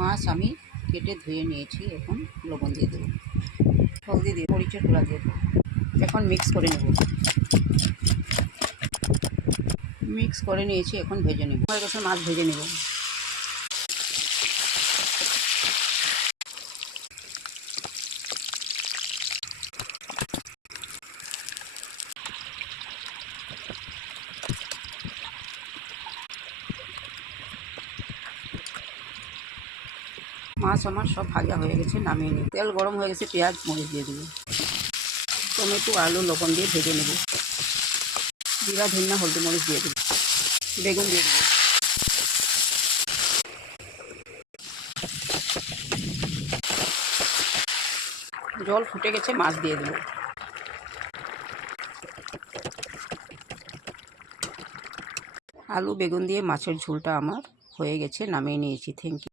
মাছ আমি কেটে ধুয়ে নিয়েছি। এখন লবণ দিয়ে দেবো, হলদি দিয়ে মরিচের গুঁড়া দিয়ে দেবো। এখন মিক্স করে নেব। মিক্স করে নিয়েছি, এখন ভেজে নেব। হয়ে গেছে, মাছ ভেজে নেব। মাছ আমার সব ভাজা হয়ে গেছে, নামিয়ে নিই। তেল গরম হয়ে গেছে, পেঁয়াজ মরিচ দিয়ে দেবো। টমেটো আলু লবণ দিয়ে ভেজে নেব। জিরা ধনিয়া হলদি মরিচ দিয়ে দেবো। বেগুন দিয়ে দেবো। জল ফুটে গেছে, মাছ দিয়ে দেবো। আলু বেগুন দিয়ে মাছের ঝোলটা আমার হয়ে গেছে, নামিয়ে নিয়েছি। Thank you.